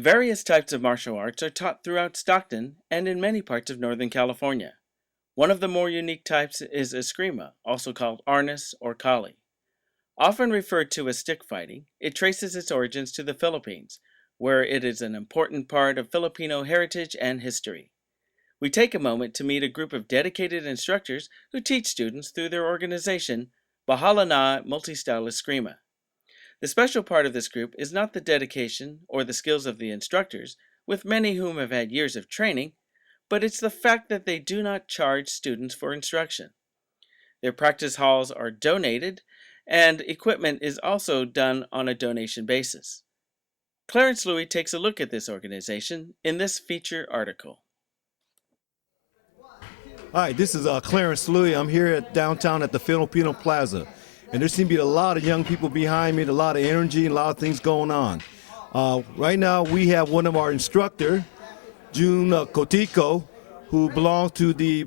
Various types of martial arts are taught throughout Stockton and in many parts of Northern California. One of the more unique types is Eskrima, also called Arnis or Kali. Often referred to as stick fighting, it traces its origins to the Philippines, where it is an important part of Filipino heritage and history. We take a moment to meet a group of dedicated instructors who teach students through their organization, Bahala-Na Multi-Style Escrima. The special part of this group is not the dedication or the skills of the instructors, with many whom have had years of training, but it's the fact that they do not charge students for instruction. Their practice halls are donated, and equipment is also done on a donation basis. Clarence Louie takes a look at this organization in this feature article. Hi, this is Clarence Louie. I'm here at downtown at the Filipino Plaza. And there seem to be a lot of young people behind me, a lot of energy, and a lot of things going on. Right now, we have one of our instructor, June Kotiko, who belongs to the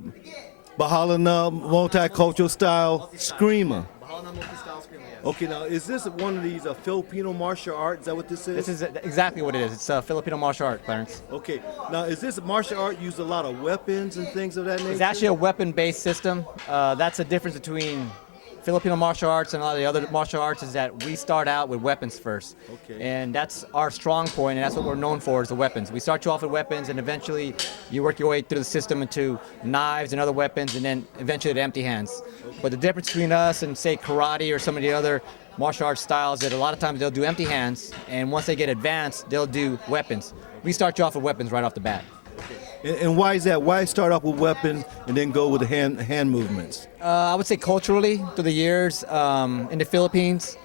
Bahala-Na Multi-Cultural Style Escrima. Bahala-Na Multi-Style Escrima, yes. Okay, now is this one of these Filipino martial arts? Is that what this is? This is exactly what it is. It's a Filipino martial art, Clarence. Okay, now is this martial art use a lot of weapons and things of that nature? It's actually a weapon-based system. That's the difference between Filipino martial arts and a lot of the other martial arts is that we start out with weapons first. Okay. And that's our strong point, and that's what we're known for is the weapons. We start you off with weapons, and eventually you work your way through the system into knives and other weapons, and then eventually to empty hands. Okay. But the difference between us and, say, karate or some of the other martial arts styles is that a lot of times they'll do empty hands, and once they get advanced, they'll do weapons. We start you off with weapons right off the bat. And why is that? Why start off with weapons and then go with the hand movements? I would say culturally, through the years, in the Philippines,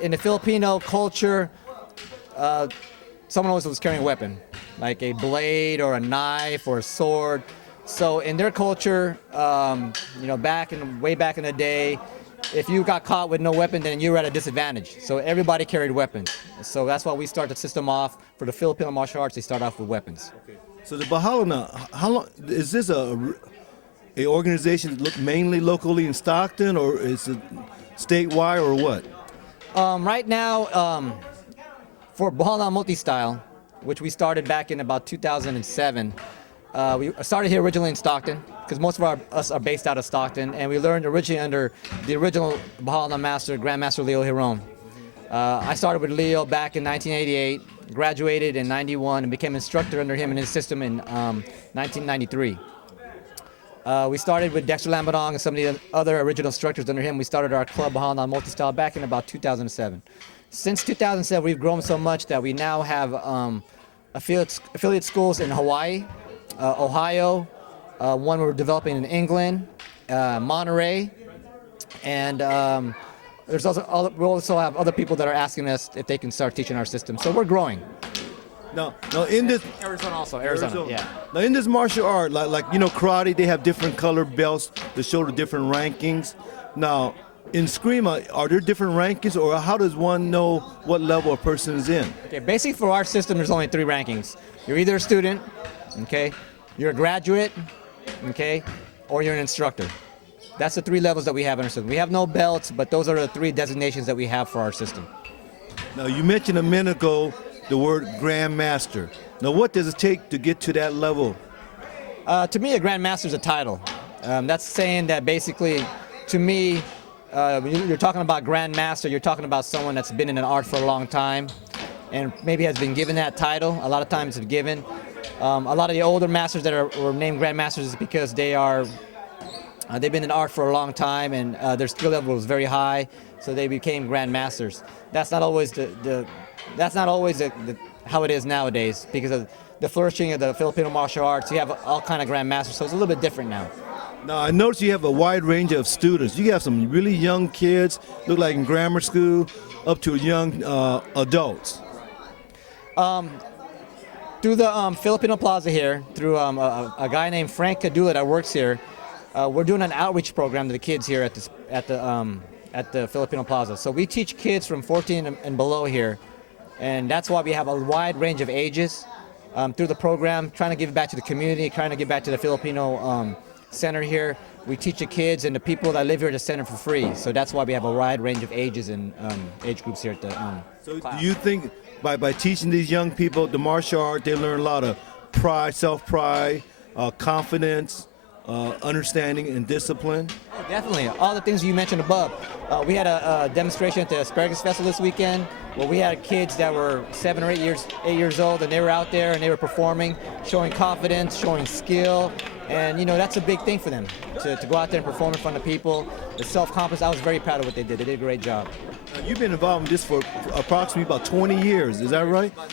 in the Filipino culture, someone always was carrying a weapon, like a blade or a knife or a sword. So in their culture, way back in the day, if you got caught with no weapon, then you were at a disadvantage. So everybody carried weapons. So that's why we start the system off for the Filipino martial arts. They start off with weapons. Okay. So the Bahala-Na, how long is this a organization mainly locally in Stockton, or is it statewide, or what? Right now, for Bahala-Na Multi-Style, which we started back in about 2007, we started here originally in Stockton because most of us are based out of Stockton, and we learned originally under the original Bahala-Na master, Grandmaster Leo Hiron. I started with Leo back in 1988. Graduated in 91 and became instructor under him and his system in 1993. We started with Dexter Lambadong and some of the other original instructors under him. We started our club Bahala-Na Multi-Style back in about 2007. Since 2007, we've grown so much that we now have affiliate schools in Hawaii, Ohio, one we're developing in England, Monterey, and we also have other people that are asking us if they can start teaching our system. So we're growing. Now in this Arizona also, Arizona. Yeah. Now in this martial art, like karate, they have different colored belts to show the different rankings. Now in Eskrima, are there different rankings, or how does one know what level a person is in? Okay, basically for our system, there's only 3 rankings. You're either a student, okay, you're a graduate, okay, or you're an instructor. That's the 3 levels that we have in our system. We have no belts, but those are the 3 designations that we have for our system. Now, you mentioned a minute ago the word Grandmaster. Now, what does it take to get to that level? To me, a Grandmaster is a title. That's saying that basically, to me, when you're talking about Grandmaster, you're talking about someone that's been in an art for a long time and maybe has been given that title. A lot of times it's given. A lot of the older masters that are named Grandmasters is because they've been in art for a long time, and their skill level was very high, so they became grandmasters. That's not always how it is nowadays because of the flourishing of the Filipino martial arts. You have all kind of grandmasters, so it's a little bit different now. Now, I noticed you have a wide range of students. You have some really young kids, look like in grammar school, up to young adults. Through the Filipino Plaza here, through a guy named Frank Cadula that works here, we're doing an outreach program to the kids here at the Filipino Plaza. So we teach kids from 14 and below here, and that's why we have a wide range of ages through the program, trying to give back to the community, trying to give back to the Filipino center here. We teach the kids and the people that live here at the center for free. So that's why we have a wide range of ages and age groups here at the So class. do you think by teaching these young people the martial art, they learn a lot of pride, self-pride, confidence, understanding, and discipline. Oh, definitely. All the things you mentioned above. We had a demonstration at the Asparagus Festival this weekend where we had kids that were 7 or 8 years old, and they were out there and they were performing, showing confidence, showing skill. And, that's a big thing for them, to go out there and perform in front of people. The self-confidence, I was very proud of what they did. They did a great job. You've been involved in this for approximately about 20 years, is that right? About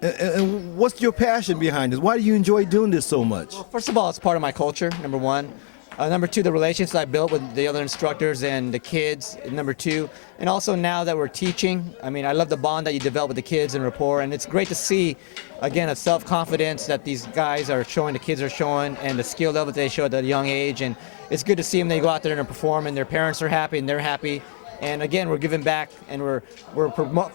1988. And what's your passion behind this? Why do you enjoy doing this so much? Well, first of all, it's part of my culture, number one. Number two, the relationships I built with the other instructors and the kids, number two. And also now that we're teaching, I love the bond that you develop with the kids and rapport. And it's great to see, again, a self-confidence that these guys are showing, the kids are showing, and the skill level that they show at a young age. And it's good to see them, they go out there and perform, and their parents are happy, and they're happy. And again, we're giving back, and we're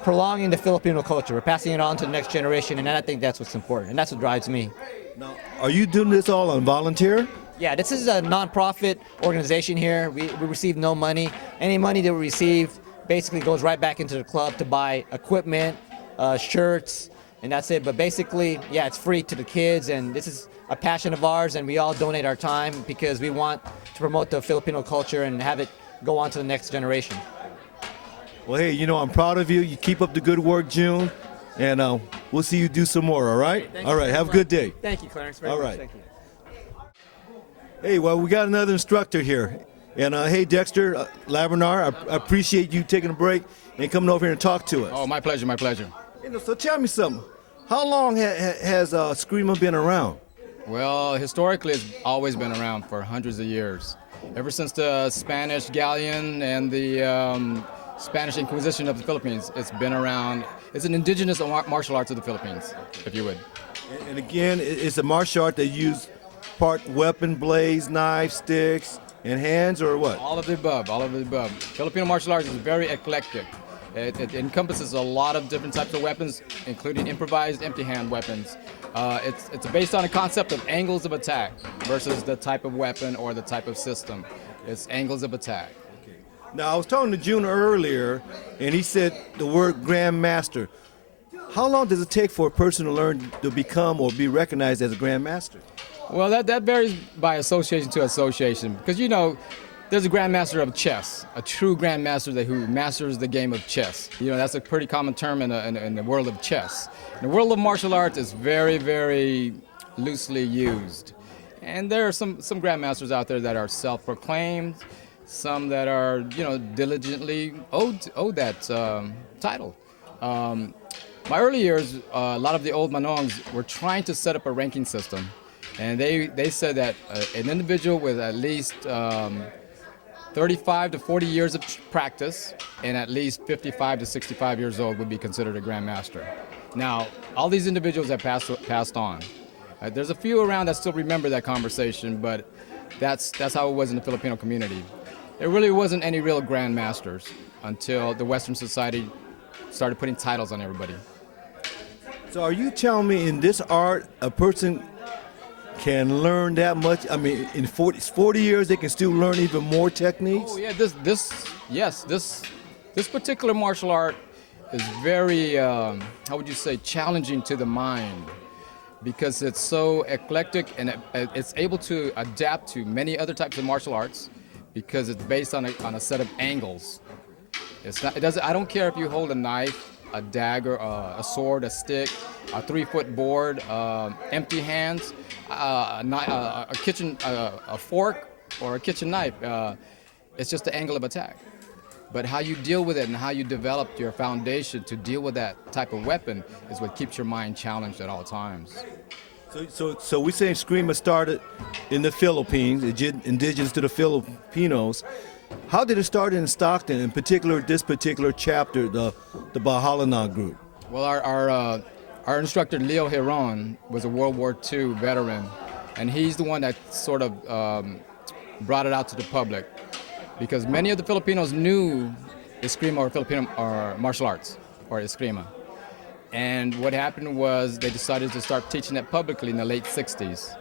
prolonging the Filipino culture. We're passing it on to the next generation, and I think that's what's important, and that's what drives me. Now, are you doing this all on volunteer? Yeah, this is a nonprofit organization here. We receive no money. Any money that we receive basically goes right back into the club to buy equipment, shirts, and that's it. But basically, yeah, it's free to the kids, and this is a passion of ours, and we all donate our time because we want to promote the Filipino culture and have it go on to the next generation. Well, hey, I'm proud of you. You keep up the good work, June, and we'll see you do some more, all right? All right, have a good day. Thank you, Clarence, very All much. right. Thank you. Hey, well, we got another instructor here. And hey, Dexter, Labernar, I appreciate you taking a break and coming over here and talk to us. Oh, my pleasure, my pleasure. So tell me something. How long has Escrima been around? Well, historically, it's always been around for hundreds of years. Ever since the Spanish galleon and the Spanish Inquisition of the Philippines, it's been around. It's an indigenous martial arts of the Philippines, if you would. And again, it's a martial art that uses part weapon, blades, knives, sticks, and hands, or what? All of the above, all of the above. Filipino martial arts is very eclectic. It encompasses a lot of different types of weapons, including improvised empty hand weapons. It's based on a concept of angles of attack versus the type of weapon or the type of system. It's angles of attack. Okay. Now, I was talking to June earlier, and he said the word Grandmaster. How long does it take for a person to learn to become or be recognized as a Grandmaster? Well, that varies by association to association, because there's a grandmaster of chess, a true grandmaster who masters the game of chess. That's a pretty common term in the world of chess. In the world of martial arts, it's very, very loosely used. And there are some grandmasters out there that are self-proclaimed, some that are, diligently owed that title. My early years, a lot of the old manongs were trying to set up a ranking system. And they said that an individual with at least 35 to 40 years of practice and at least 55 to 65 years old would be considered a grandmaster. Now, all these individuals have passed on. There's a few around that still remember that conversation, but that's how it was in the Filipino community. There really wasn't any real grandmasters until the Western society started putting titles on everybody. So are you telling me in this art, a person can learn that much? In 40 years, they can still learn even more techniques? Oh, yeah, this particular martial art is very, how would you say, challenging to the mind, because it's so eclectic and it's able to adapt to many other types of martial arts because it's based on a set of angles. I don't care if you hold a knife, a dagger, a sword, a stick, a 3-foot board, empty hands, a fork, or a kitchen knife. It's just the angle of attack. But how you deal with it and how you develop your foundation to deal with that type of weapon is what keeps your mind challenged at all times. So we say Escrima started in the Philippines, indigenous to the Filipinos. How did it start in Stockton, in particular this particular chapter, the Bahala-Na group? Well, our instructor Leo Heron was a World War II veteran, and he's the one that sort of brought it out to the public, because many of the Filipinos knew Escrima or Filipino or martial arts or Escrima. And what happened was they decided to start teaching it publicly in the late 60s.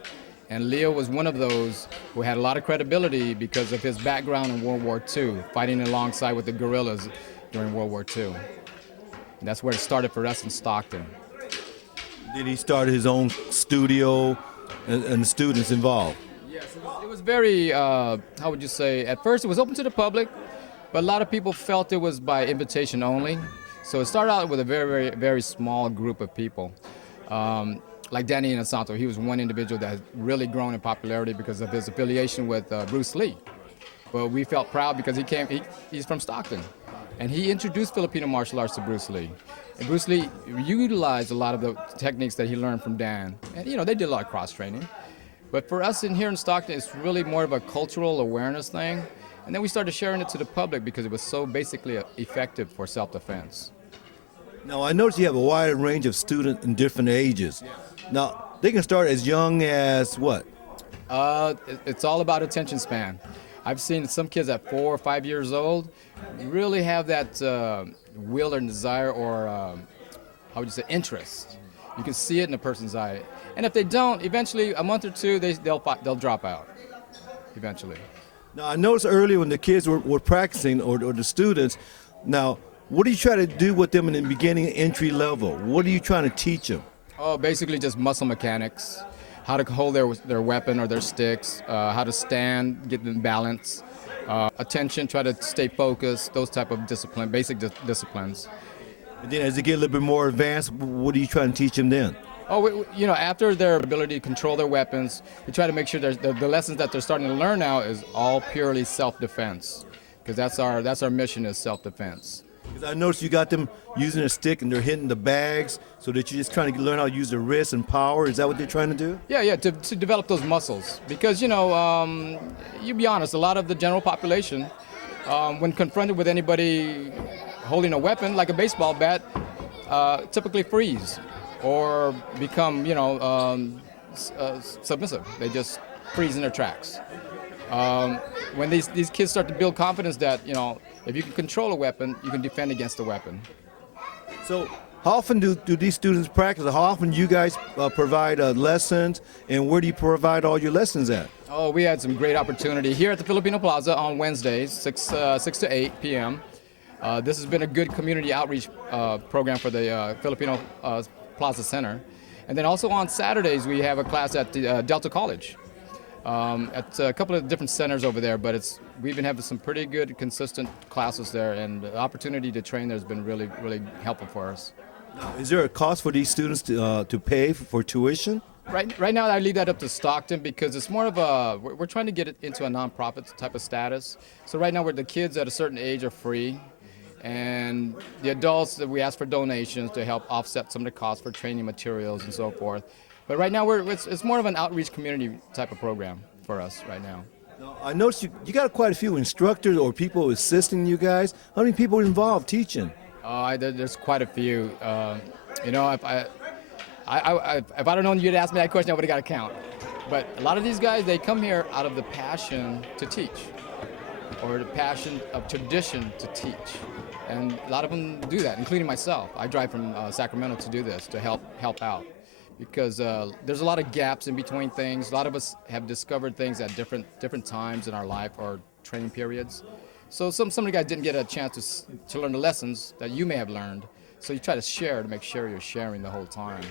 And Leo was one of those who had a lot of credibility because of his background in World War II, fighting alongside with the guerrillas during World War II. And that's where it started for us in Stockton. Then he started his own studio and the students involved. Yes, it was very, how would you say, at first it was open to the public, but a lot of people felt it was by invitation only. So it started out with a very, very, very small group of people. Like Danny Inosanto, he was one individual that has really grown in popularity because of his affiliation with Bruce Lee. But we felt proud because he's from Stockton. And he introduced Filipino martial arts to Bruce Lee. And Bruce Lee utilized a lot of the techniques that he learned from Dan. And they did a lot of cross-training. But for us here in Stockton, it's really more of a cultural awareness thing. And then we started sharing it to the public because it was so basically effective for self-defense. Now, I noticed you have a wide range of students in different ages. Now, they can start as young as what? It's all about attention span. I've seen some kids at 4 or 5 years old really have that will or desire or, how would you say, interest. You can see it in a person's eye. And if they don't, eventually, a month or two, they'll drop out, eventually. Now, I noticed earlier when the kids were practicing, or the students, now, what do you try to do with them in the beginning, entry level? What are you trying to teach them? Oh, basically just muscle mechanics, how to hold their weapon or their sticks, how to stand, get them balance, attention, try to stay focused, those type of basic disciplines. And then as they get a little bit more advanced, what are you trying to teach them then? Oh, after their ability to control their weapons, we try to make sure the lessons that they're starting to learn now is all purely self-defense, because that's our mission is self-defense. Because I noticed you got them using a stick and they're hitting the bags, so that you're just trying to learn how to use their wrist and power. Is that what they're trying to do? Yeah, to develop those muscles. Because, you be honest, a lot of the general population, when confronted with anybody holding a weapon, like a baseball bat, typically freeze or become, submissive. They just freeze in their tracks. When these kids start to build confidence that, if you can control a weapon, you can defend against a weapon. So how often do these students practice? How often do you guys provide lessons, and where do you provide all your lessons at? Oh, we had some great opportunity here at the Filipino Plaza on Wednesdays, 6 to 8 p.m. This has been a good community outreach program for the Filipino Plaza Center. And then also on Saturdays, we have a class at the Delta College. At a couple of different centers over there, but we've been having some pretty good, consistent classes there, and the opportunity to train there has been really, really helpful for us. Is there a cost for these students to pay for tuition? Right now, I leave that up to Stockton because it's more of we're trying to get it into a nonprofit type of status. So right now, where the kids at a certain age are free, and the adults, we ask for donations to help offset some of the costs for training materials and so forth. But right now, it's more of an outreach community type of program for us right now. Now, I noticed you got quite a few instructors or people assisting you guys. How many people are involved teaching? There's quite a few. If I don't know you'd ask me that question, I would have got a count. But a lot of these guys, they come here out of the passion to teach, or the passion of tradition to teach. And a lot of them do that, including myself. I drive from Sacramento to do this, to help out. Because there's a lot of gaps in between things. A lot of us have discovered things at different times in our life or training periods. So some of the guys didn't get a chance to learn the lessons that you may have learned. So you try to share to make sure you're sharing the whole time.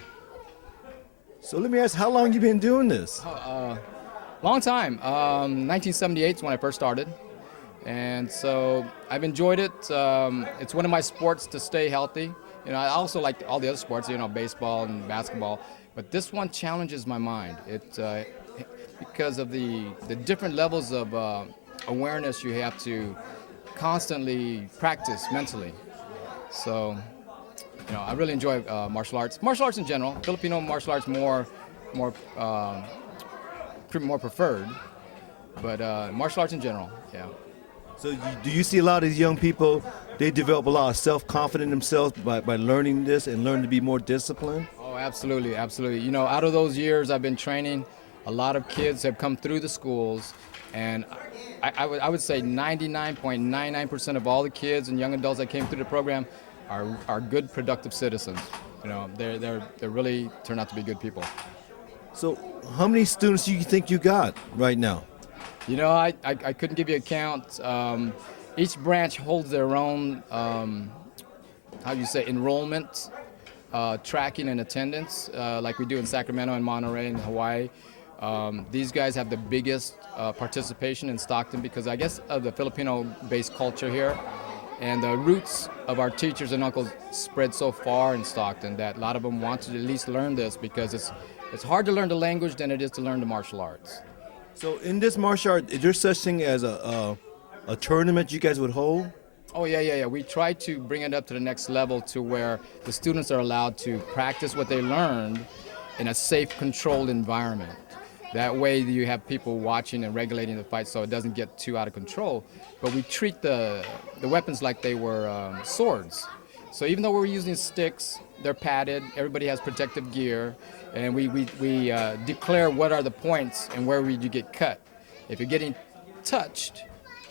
So let me ask, how long you been doing this? Long time. 1978 is when I first started. And so I've enjoyed it. It's one of my sports to stay healthy. I also like all the other sports, baseball and basketball, but this one challenges my mind. Because of the different levels of awareness you have to constantly practice mentally. So, I really enjoy martial arts. Martial arts in general, Filipino martial arts more preferred, but martial arts in general, yeah. So do you see a lot of these young people, they develop a lot of self-confidence in themselves by learning this and learn to be more disciplined? Oh, absolutely, absolutely. Out of those years I've been training, a lot of kids have come through the schools, and I would say 99.99% of all the kids and young adults that came through the program are good, productive citizens. They really turn out to be good people. So how many students do you think you got right now? I couldn't give you a count. Each branch holds their own how do you say, enrollment, tracking and attendance, like we do in Sacramento and Monterey and Hawaii. These guys have the biggest participation in Stockton because I guess of the Filipino-based culture here. And the roots of our teachers and uncles spread so far in Stockton that a lot of them want to at least learn this because it's hard to learn the language than it is to learn the martial arts. So in this martial art, is there such thing as a tournament you guys would hold? Oh, yeah. We try to bring it up to the next level to where the students are allowed to practice what they learned in a safe, controlled environment. That way you have people watching and regulating the fight so it doesn't get too out of control. But we treat the weapons like they were swords. So even though we're using sticks, they're padded, everybody has protective gear, and we declare what are the points and where would you get cut. If you're getting touched,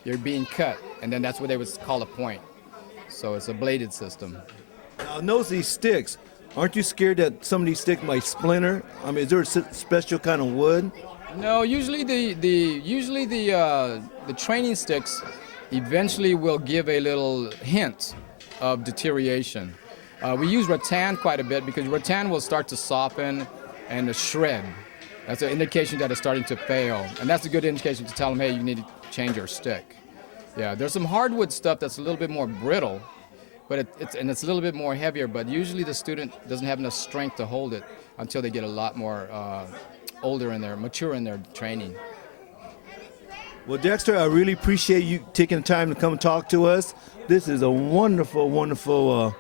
you're being cut, and then that's what they would call a point. So it's a bladed system. Now, notice these sticks. Aren't you scared that some of these sticks might splinter? I mean, is there a special kind of wood? No, usually the training sticks eventually will give a little hint of deterioration. We use rattan quite a bit because rattan will start to soften and to shred. That's an indication that it's starting to fail, and that's a good indication to tell them, hey, you need to change your stick. Yeah, there's some hardwood stuff that's a little bit more brittle, but it's a little bit more heavier, but usually the student doesn't have enough strength to hold it until they get a lot more mature in their training. Well, Dexter, I really appreciate you taking the time to come and talk to us. This is a wonderful, wonderful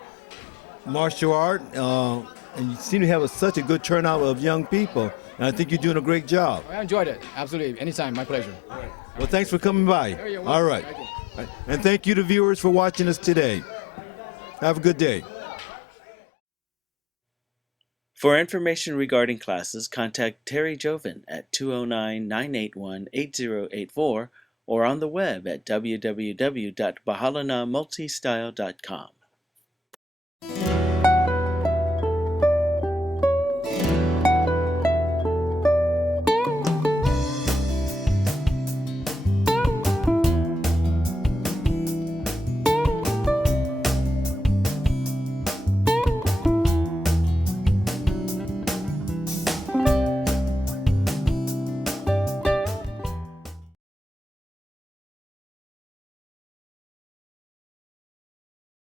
martial art, and you seem to have such a good turnout of young people, and I think you're doing a great job. I enjoyed it, absolutely. Anytime, my pleasure. Well, thanks for coming by. All right. And thank you to viewers for watching us today. Have a good day. For information regarding classes, contact Terry Joven at 209-981-8084 or on the web at www.bahala-na multistyle.com.